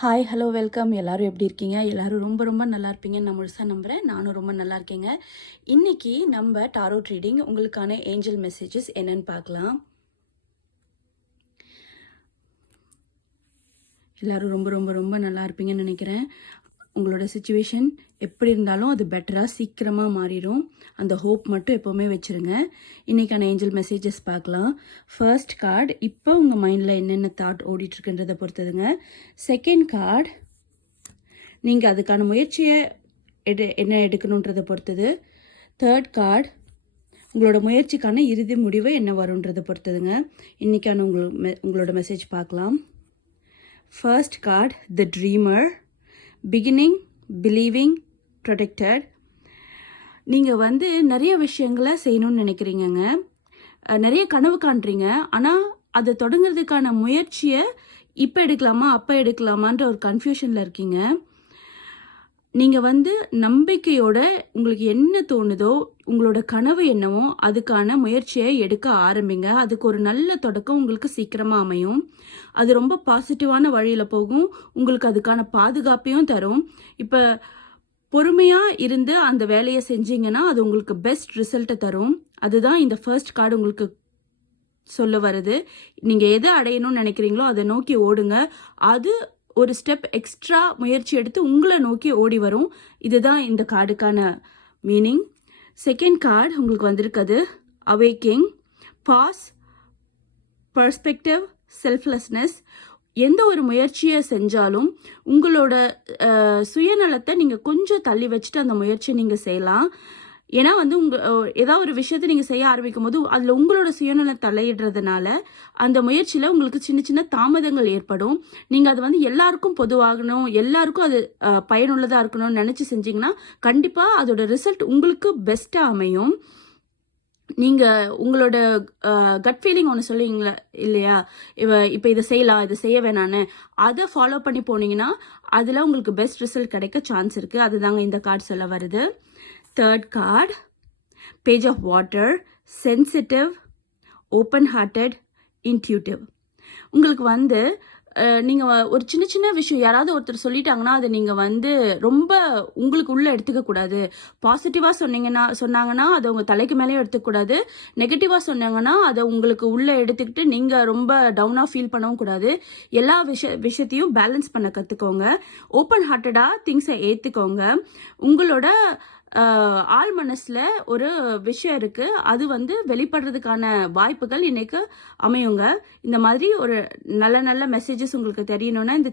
Hi hello welcome. எல்லோரும் எப்படி இருக்கீங்க? எல்லோரும் ரொம்ப ரொம்ப நல்லா இருப்பீங்கன்னு நான் முழுசாக நம்புகிறேன். நானும் ரொம்ப நல்லா இருக்கேங்க. இன்றைக்கி நம்ம டாரோட் ரீடிங் உங்களுக்கான ஏஞ்சல் மெசேஜஸ் என்னன்னு பார்க்கலாம். எல்லோரும் ரொம்ப ரொம்ப ரொம்ப நல்லா இருப்பீங்கன்னு நினைக்கிறேன். உங்களோட சுச்சுவேஷன் எப்படி இருந்தாலும் அது பெட்டராக சீக்கிரமாக மாறிடும். அந்த ஹோப் மட்டும் எப்போவுமே வச்சுருங்க. இன்றைக்கான ஏஞ்சல் மெசேஜஸ் பார்க்கலாம். ஃபர்ஸ்ட் கார்டு, இப்போ உங்கள் மைண்டில் என்னென்ன தாட் ஓடிட்டுருக்குன்றதை பொறுத்ததுங்க. செகண்ட் கார்டு, நீங்கள் அதுக்கான முயற்சியை என்ன எடுக்கணுன்றதை பொறுத்தது. தேர்ட் கார்டு, உங்களோட முயற்சிக்கான இறுதி முடிவு என்ன வரும்ன்றதை பொறுத்ததுங்க. இன்றைக்கான உங்களோட மெசேஜ் பார்க்கலாம். ஃபர்ஸ்ட் கார்டு, த ட்ரீமர். Beginning, believing, protected. நீங்கள் நிறைய விஷயங்களை செய்யணும்னு நினைக்கிறீங்கங்க. நிறைய கனவு காண்றீங்க. ஆனால் அதை தொடங்குறதுக்கான முயற்சியை இப்போ எடுக்கலாமா அப்போ எடுக்கலாமான்ற ஒரு கன்ஃபியூஷனில் இருக்கீங்க. நீங்கள் நம்பிக்கையோட உங்களுக்கு என்ன தோணுதோ, உங்களோட கனவு என்னவோ அதுக்கான முயற்சியை எடுக்க ஆரம்பிங்க. அதுக்கு ஒரு நல்ல தொடக்கம் உங்களுக்கு சீக்கிரமாக அமையும். அது ரொம்ப பாசிட்டிவான வழியில் போகும். உங்களுக்கு அதுக்கான பாதுகாப்பையும் தரும். இப்போ பொறுமையாக இருந்து அந்த வேலையை செஞ்சீங்கன்னா அது உங்களுக்கு பெஸ்ட் ரிசல்ட்டை தரும். அதுதான் இந்த ஃபர்ஸ்ட் கார்டு உங்களுக்கு சொல்ல வருது. நீங்கள் எதை அடையணும்னு நினைக்கிறீங்களோ அதை நோக்கி ஓடுங்க. அது ஒரு ஸ்டெப் எக்ஸ்ட்ரா முயற்சி எடுத்து உங்களை நோக்கி ஓடி வரும். இதுதான் இந்த கார்டுக்கான மீனிங். செகண்ட் கார்டு உங்களுக்கு வந்திருக்குது அவேக்கிங், பாஸ், பர்ஸ்பெக்டிவ், செல்ஃப்லெஸ்னஸ். எந்த ஒரு முயற்சியை செஞ்சாலும் உங்களோட சுயநலத்தை நீங்கள் கொஞ்சம் தள்ளி வச்சுட்டு அந்த முயற்சியை நீங்கள் செய்யலாம். ஏன்னா ஏதாவது ஒரு விஷயத்தை நீங்கள் செய்ய ஆரம்பிக்கும் போது அதில் உங்களோட சுயநலம் தலையிடுறதுனால அந்த முயற்சியில் உங்களுக்கு சின்ன சின்ன தாமதங்கள் ஏற்படும். நீங்கள் அது எல்லாருக்கும் பொதுவாகணும், எல்லாருக்கும் அது பயனுள்ளதாக இருக்கணும்னு நினச்சி செஞ்சீங்கன்னா கண்டிப்பாக அதோட ரிசல்ட் உங்களுக்கு பெஸ்ட்டாக அமையும். நீங்கள் உங்களோட கட் ஃபீலிங் ஒன்று சொல்லுவீங்களா இல்லையா, இப்போ இதை செய்யலாம் இதை செய்ய வேணான்னு, அதை ஃபாலோ பண்ணி போனீங்கன்னா அதில் உங்களுக்கு பெஸ்ட் ரிசல்ட் கிடைக்க சான்ஸ் இருக்குது. அதுதாங்க இந்த கார்டு சொல்ல வருது. Third card, page of water. Sensitive, open hearted, intuitive. உங்களுக்கு நீங்கள் ஒரு சின்ன சின்ன விஷயம் யாராவது ஒருத்தர் சொல்லிட்டாங்கன்னா அதை நீங்கள் ரொம்ப உங்களுக்கு உள்ளே எடுத்துக்கக்கூடாது. பாசிட்டிவாக சொன்னாங்கன்னா அதை உங்கள் தலைக்கு மேலேயும் எடுத்துக்கூடாது. நெகட்டிவாக சொன்னாங்கன்னா அதை உங்களுக்கு உள்ளே எடுத்துக்கிட்டு நீங்கள் ரொம்ப டவுனாக ஃபீல் பண்ணவும் கூடாது. எல்லா விஷயத்தையும் பேலன்ஸ் பண்ண கற்றுக்கோங்க. ஓப்பன் ஹார்ட்டடாக திங்ஸை ஏற்றுக்கோங்க. உங்களோட ஆள் மனசில் ஒரு விஷயம் இருக்குது, அது வெளிப்படுறதுக்கான வாய்ப்புகள் இன்னைக்கு அமையுங்க. இந்த மாதிரி ஒரு நல்ல நல்ல மெசேஜஸ் உங்களுக்கு தெரியணும்னா இந்த